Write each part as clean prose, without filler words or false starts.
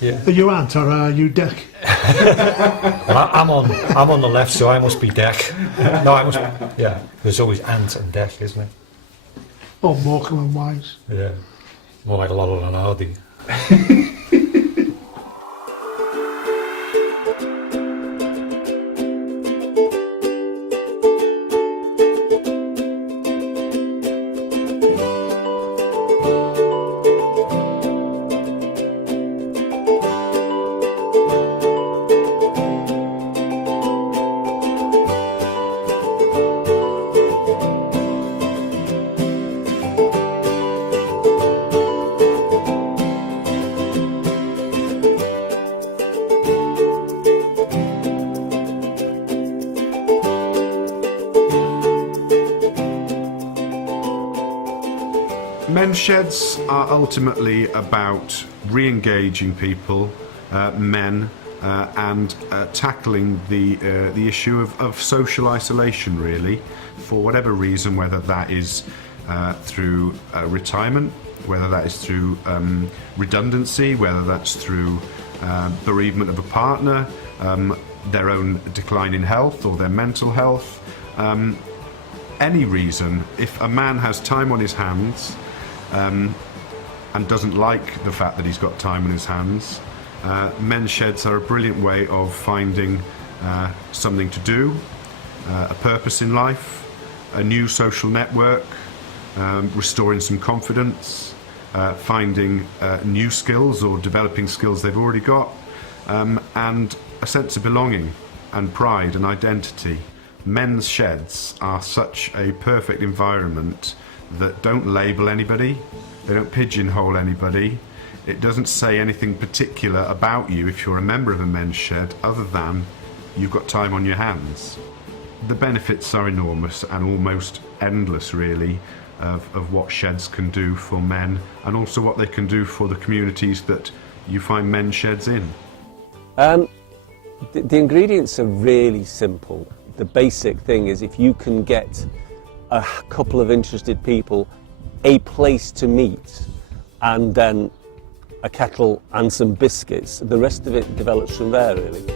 Yeah. Are you Ant or are you Deck? Well, I'm on the left, so I must be Deck. No, I must. Yeah, there's always Ant and Deck, isn't it? Or Morecambe and Wise? Yeah, more like a Laurel and Hardy. Men's sheds are ultimately about re-engaging people, men, and tackling the issue of social isolation, really, for whatever reason, whether that is through retirement, whether that is through redundancy, whether that's through bereavement of a partner, their own decline in health or their mental health. Any reason, if a man has time on his hands and doesn't like the fact that he's got time on his hands, men's sheds are a brilliant way of finding something to do, a purpose in life, a new social network, restoring some confidence, finding new skills or developing skills they've already got, and a sense of belonging and pride and identity. Men's sheds are such a perfect environment that don't label anybody, they don't pigeonhole anybody. It doesn't say anything particular about you if you're a member of a men's shed other than you've got time on your hands. The benefits are enormous and almost endless, really, of what sheds can do for men and also what they can do for the communities that you find men's sheds in. The ingredients are really simple. The basic thing is if you can get a couple of interested people a place to meet and then a kettle and some biscuits, the rest of it develops from there, really.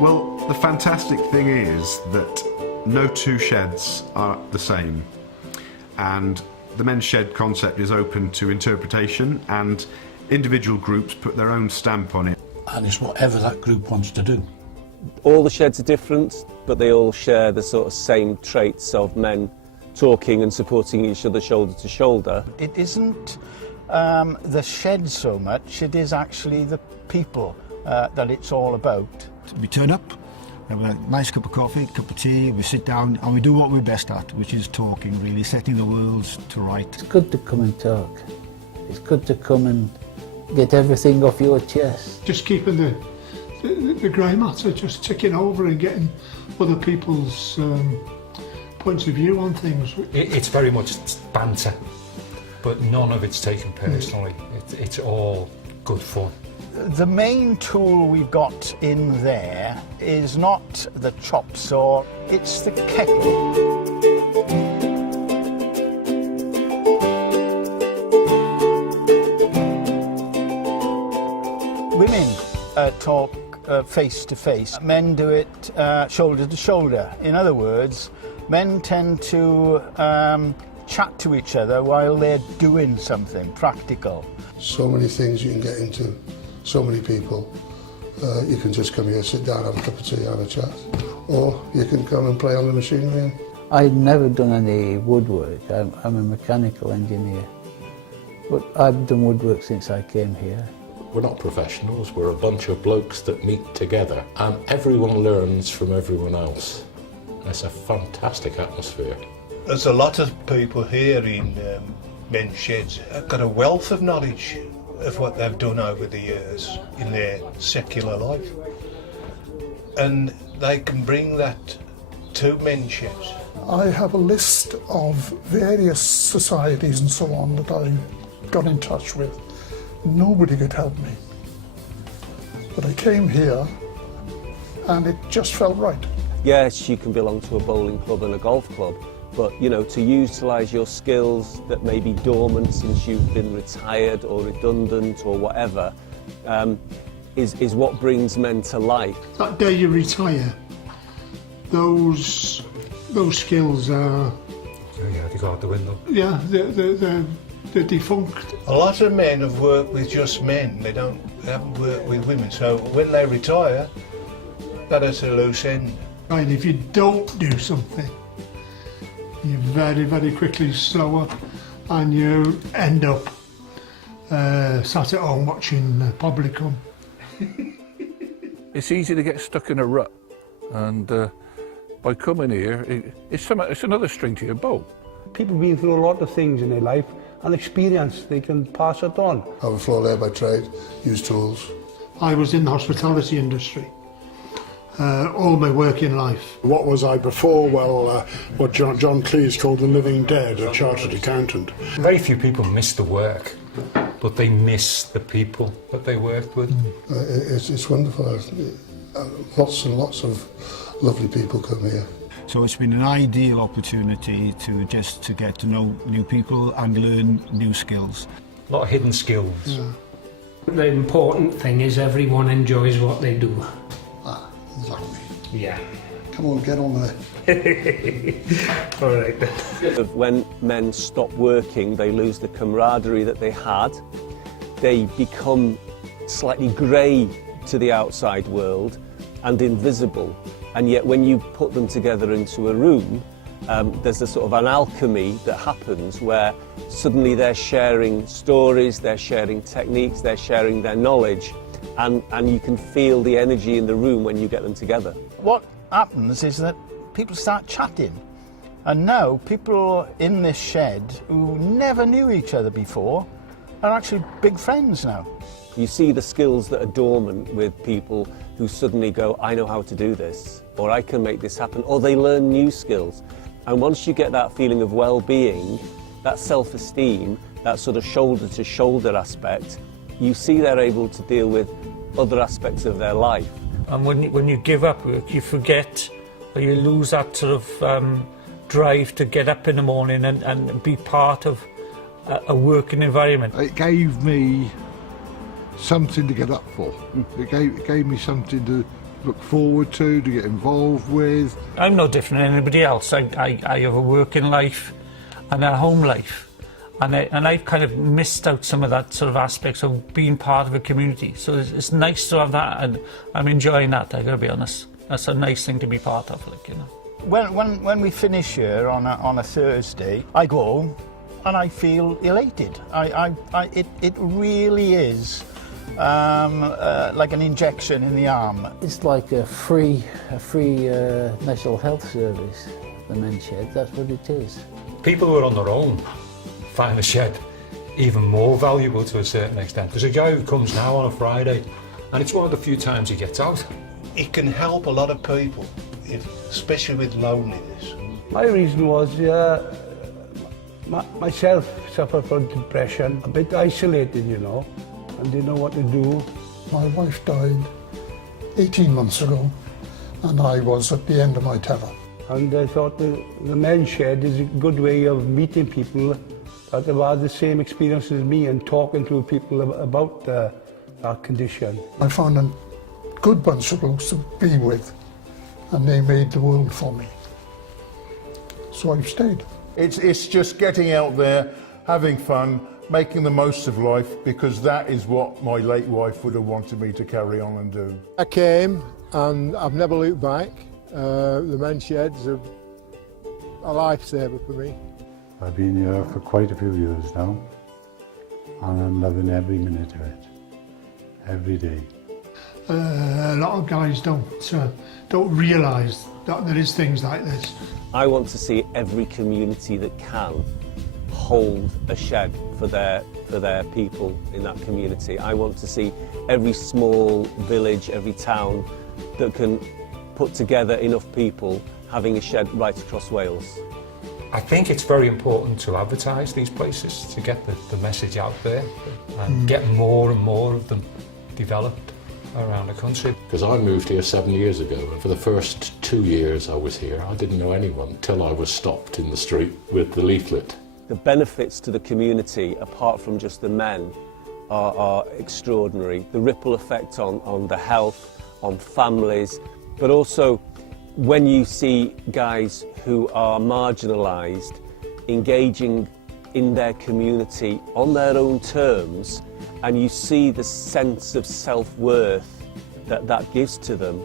Well, the fantastic thing is that no two sheds are the same, and the men's shed concept is open to interpretation, and individual groups put their own stamp on it. And it's whatever that group wants to do. All the sheds are different, but they all share the sort of same traits of men talking and supporting each other shoulder to shoulder. It isn't the shed so much, it is actually the people that it's all about. We turn up, have a nice cup of coffee, cup of tea, we sit down and we do what we're best at, which is talking, really, setting the worlds to right. It's good to come and talk. It's good to come and get everything off your chest. Just keeping the grey matter just ticking over and getting other people's points of view on things. It's very much banter, but none of it's taken personally. It's all good fun. The main tool we've got in there is not the chop saw, it's the kettle. Women talk face to face, men do it shoulder to shoulder. In other words, men tend to chat to each other while they're doing something practical. So many things you can get into, so many people. You can just come here, sit down, have a cup of tea, have a chat. Or you can come and play on the machinery. I've never done any woodwork. I'm a mechanical engineer. But I've done woodwork since I came here. We're not professionals, we're a bunch of blokes that meet together and everyone learns from everyone else. It's a fantastic atmosphere. There's a lot of people here in men's sheds have got a wealth of knowledge of what they've done over the years in their secular life. And they can bring that to men's sheds. I have a list of various societies and so on that I got in touch with. Nobody could help me. But I came here and it just felt right. Yes, you can belong to a bowling club and a golf club, but you know, to utilise your skills that may be dormant since you've been retired or redundant or whatever, is what brings men to life. That day you retire, those skills are... Yeah, they go out the window. Yeah, they're defunct. A lot of men have worked with just men, they haven't worked with women, so when they retire, that is a loose end. And if you don't do something, you very, very quickly slow up and you end up sat at home watching public come. It's easy to get stuck in a rut, and by coming here, it's another string to your bow. People been through a lot of things in their life and experience, they can pass it on. I'm a floor layer by trade, use tools. I was in the hospitality industry all my working life. What was I before? Well, what John Cleese called the living dead, a chartered accountant. Very few people miss the work, but they miss the people that they work with. It's wonderful. Lots and lots of lovely people come here. So it's been an ideal opportunity to get to know new people and learn new skills. A lot of hidden skills. Yeah. The important thing is everyone enjoys what they do. Ah, exactly. Yeah. Come on, get on there. All right then. When men stop working, they lose the camaraderie that they had. They become slightly grey to the outside world and invisible. And yet when you put them together into a room, there's a sort of an alchemy that happens where suddenly they're sharing stories, they're sharing techniques, they're sharing their knowledge, and you can feel the energy in the room when you get them together. What happens is that people start chatting, and now people in this shed who never knew each other before are actually big friends now. You see the skills that are dormant with people who suddenly go, I know how to do this, or I can make this happen, or they learn new skills. And once you get that feeling of well-being, that self-esteem, that sort of shoulder-to-shoulder aspect, you see they're able to deal with other aspects of their life. And when you give up work, you forget, or you lose that sort of drive to get up in the morning and be part of a working environment. It gave me something to get up for. It gave me something to look forward to get involved with. I'm no different than anybody else. I have a working life and a home life. And I've kind of missed out some of that sort of aspects of being part of a community. So it's nice to have that, and I'm enjoying that, I gotta be honest. That's a nice thing to be part of, like, you know. When we finish here on a Thursday, I go home and I feel elated. It really is like an injection in the arm. It's like a free mental health service, the men's shed. That's what it is. People who are on their own find the shed even more valuable to a certain extent. There's a guy who comes now on a Friday, and it's one of the few times he gets out. It can help a lot of people, especially with loneliness. My reason was myself suffered from depression, a bit isolated, you know, and didn't know what to do. My wife died 18 months ago, and I was at the end of my tether. And I thought the men's shed is a good way of meeting people that have had the same experience as me and talking to people about our condition. I found a good bunch of blokes to be with, and they made the world for me. So I've stayed. It's just getting out there, having fun, making the most of life, because that is what my late wife would have wanted me to carry on and do. I came and I've never looked back. The men's sheds are a lifesaver for me. I've been here for quite a few years now, and I'm loving every minute of it, every day. A lot of guys don't realise that there is things like this. I want to see every community that can hold a shed for their people in that community. I want to see every small village, every town that can put together enough people having a shed right across Wales. I think it's very important to advertise these places, to get the message out there and get more and more of them developed around the country. Because I moved here 7 years ago, and for the first 2 years I was here, I didn't know anyone till I was stopped in the street with the leaflet. The benefits to the community, apart from just the men, are extraordinary. The ripple effect on the health, on families, but also when you see guys who are marginalised engaging in their community on their own terms, and you see the sense of self-worth that gives to them,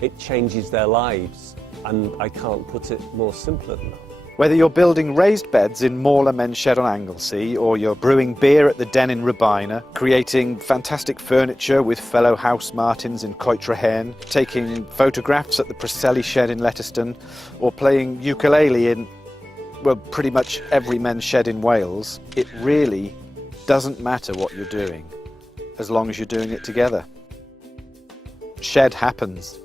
it changes their lives, and I can't put it more simpler than that. Whether you're building raised beds in Mauler Men's Shed on Anglesey, or you're brewing beer at the Den in Rabina, creating fantastic furniture with fellow house martins in Coitreherne, taking photographs at the Preseli Shed in Letterston, or playing ukulele in, well, pretty much every men's shed in Wales, it really doesn't matter what you're doing, as long as you're doing it together. Shed happens.